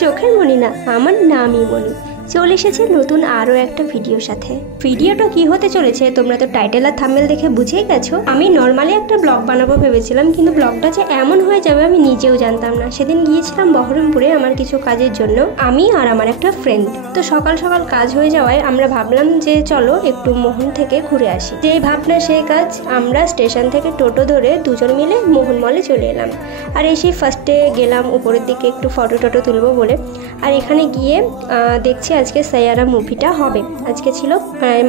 চোখের মনি না, আমার নামই মনি। চলে এসেছে নতুন আরও একটা ভিডিওর সাথে। ভিডিওটা কি হতে চলেছে তোমরা তো টাইটেল আর থাম্বনেল দেখে বুঝেই গেছো। আমি নর্মালি একটা ব্লগ বানাবো ভেবেছিলাম, কিন্তু ব্লগটা যে এমন হয়ে যাবে আমি নিজেও জানতাম না। সেদিন গিয়েছিলাম বহরমপুরে আমার কিছু কাজের জন্য, আমি আর আমার একটা ফ্রেন্ড। তো সকাল সকাল কাজ হয়ে যাওয়ায় আমরা ভাবলাম যে চলো একটু মোহন থেকে ঘুরে আসি। যেই ভাবনা সেই কাজ, আমরা স্টেশন থেকে টোটো ধরে দুজন মিলে মোহন মলে চলে এলাম। আর এসে ফার্স্টে গেলাম উপরের দিকে একটু ফটো টটো তুলবো বলে। আর এখানে গিয়ে দেখছি আজকে সাইয়ারা মুভিটা হবে। আজকে ছিল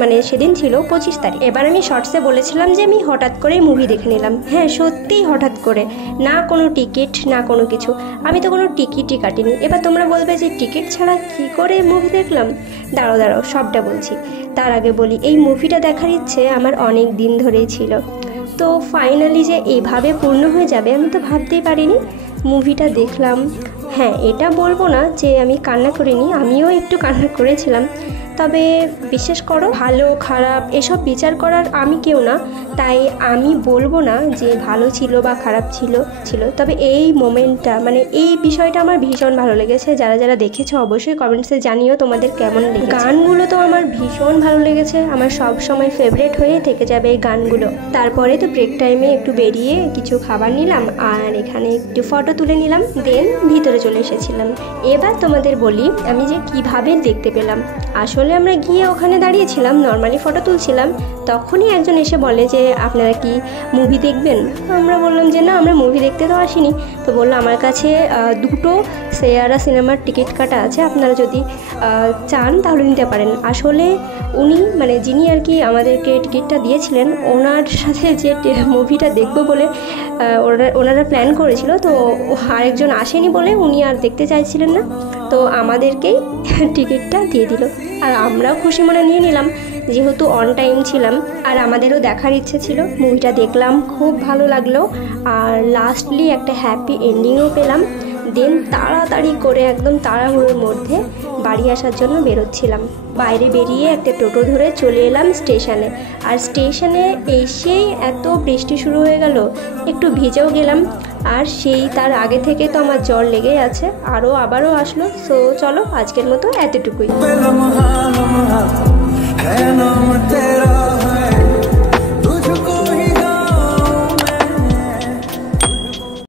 মানে সেদিন ছিল 25 তারিখ। এবার আমি শর্টসে বলেছিলাম যে আমি হঠাৎ করেই মুভি দেখে নিলাম। হ্যাঁ সত্যিই হঠাৎ করে, না কোনো টিকিট না কোনো কিছু। আমি তো কোনো টিকিটই কাটিনি। এবার তোমরা বলবে যে টিকিট ছাড়া কি করে মুভি দেখলাম। দাঁড়াও সবটা বলছি। তার আগে বলি, এই মুভিটা দেখার ইচ্ছে আমার অনেক দিন ধরেই ছিল। তো ফাইনালি যে এইভাবে পূর্ণ হয়ে যাবে আমি তো ভাবতেই পারিনি। মুভিটা দেখলাম। হ্যাঁ এটা বলবো না যে আমি কান্না করিনি, আমিও একটু কান্না করেছিলাম। তবে বিশ্বাস করো, ভালো খারাপ এসব বিচার করার আমি কেউ না, তাই আমি বলবো না যে ভালো ছিল বা খারাপ ছিল। তবে এই মোমেন্টটা মানে এই বিষয়টা আমার ভীষণ ভালো লেগেছে। যারা যারা দেখেছো অবশ্যই কমেন্টসে জানিও তোমাদের কেমন লেগেছে। গানগুলো তো আমার ভীষণ ভালো লেগেছে, আমার সব সময় ফেভারিট হয়ে থেকে যাবে এই গানগুলো। তারপরে তো ব্রেক টাইমে একটু বেরিয়ে কিছু খাবার নিলাম আর এখানে একটু ফটো তুলে নিলাম, দেন ভিতরে চলে এসেছিলাম। এবার তোমাদের বলি আমি যে কিভাবে দেখতে পেলাম। আসলে আমরা গিয়ে ওখানে দাঁড়িয়েছিলাম, নর্মালি ফটো তুলছিলাম, তখনই একজন এসে বলে যে আপনারা কি মুভি দেখবেন। আমরা বললাম যে না, আমরা মুভি দেখতে তো আসিনি। তো বললো আমার কাছে দুটো সাইয়ারা সিনেমার টিকিট কাটা আছে, আপনারা যদি চান তাহলে নিতে পারেন। আসলে উনি মানে যিনি আর কি আমাদেরকে টিকিটটা দিয়েছিলেন, ওনার সাথে যে মুভিটা দেখবো বলে ওনারা প্ল্যান করেছিল, তো আরেকজন আসেনি বলে উনি আর দেখতে চাইছিলেন না, তো আমাদেরকেই টিকিটটা দিয়ে দিল। আর আমরাও খুশি মনে নিয়ে নিলাম, যেহেতু অন টাইম ছিলাম আর আমাদেরও দেখার ইচ্ছে ছিল। মুভিটা দেখলাম, খুব ভালো লাগলো। আর লাস্টলি একটা হ্যাপি এন্ডিংও পেলাম। দেন তাড়াতাড়ি করে একদম তাড়াহুড়োর মধ্যে বাড়ি আসার জন্য বেরোচ্ছিলাম। বাইরে বেরিয়ে একটা টোটো ধরে চলে এলাম স্টেশনে। আর স্টেশনে এসেই এত বৃষ্টি শুরু হয়ে গেল, একটু ভিজেও গেলাম। আর সেই তার আগে থেকে তো আমার জ্বর লেগেই আছে, আবারও আসলো। সো চলো আজকের মতো এতটুকুই।